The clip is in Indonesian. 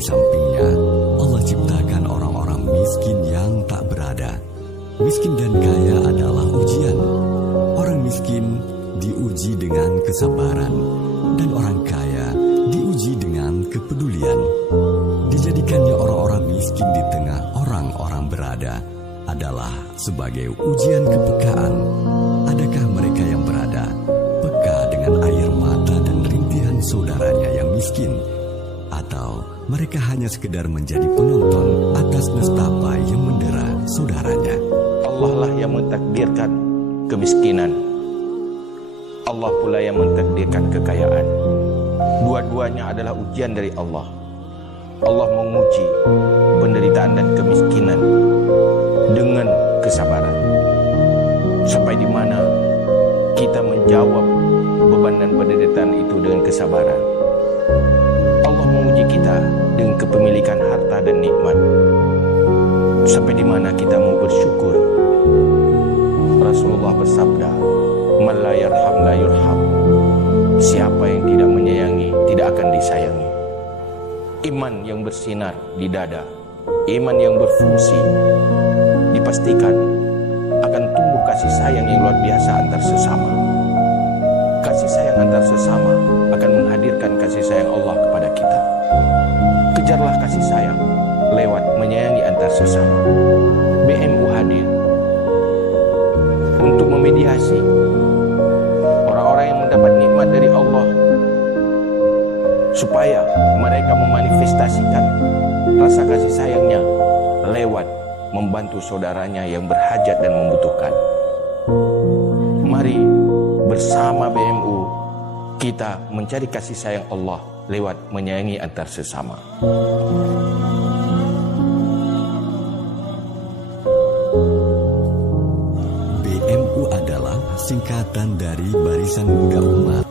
di sampingnya, Allah ciptakan orang-orang miskin yang tak berada. Miskin dan kaya adalah ujian. Orang miskin diuji dengan kesabaran, dan orang kaya diuji dengan kepedulian. Dijadikannya orang-orang miskin di tengah orang-orang berada adalah sebagai ujian kepekaan. Adakah mereka yang berada peka dengan air mata dan rintihan saudaranya yang miskin? Atau mereka hanya sekedar menjadi penonton atas nestapa yang mendera saudaranya? Allah lah yang mentakdirkan kemiskinan. Allah pula yang mentakdirkan kekayaan. Dua-duanya adalah ujian dari Allah. Allah menguji penderitaan dan kemiskinan dengan kesabaran. Sampai di mana kita menjawab beban dan penderitaan itu dengan kesabaran. Allah menguji kita dengan kepemilikan harta dan nikmat. Sampai di mana kita mau bersyukur. Rasulullah bersabda, "Man la yarham la yurham." Siapa yang tidak menyayangi tidak akan disayangi. Iman yang bersinar di dada, iman yang berfungsi, dipastikan akan tumbuh kasih sayang yang luar biasa antar sesama. Kasih sayang antar sesama akan menghadirkan kasih sayang Allah kepada kita. Kejarlah kasih sayang lewat menyayangi antar sesama. BMU hadir untuk memediasi orang-orang yang mendapat nikmat dari Allah, supaya mereka memanifestasikan rasa kasih sayangnya lewat membantu saudaranya yang berhajat dan membutuhkan. Mari bersama BMU kita mencari kasih sayang Allah lewat menyayangi antar sesama. BMU adalah singkatan dari Barisan Muda Umat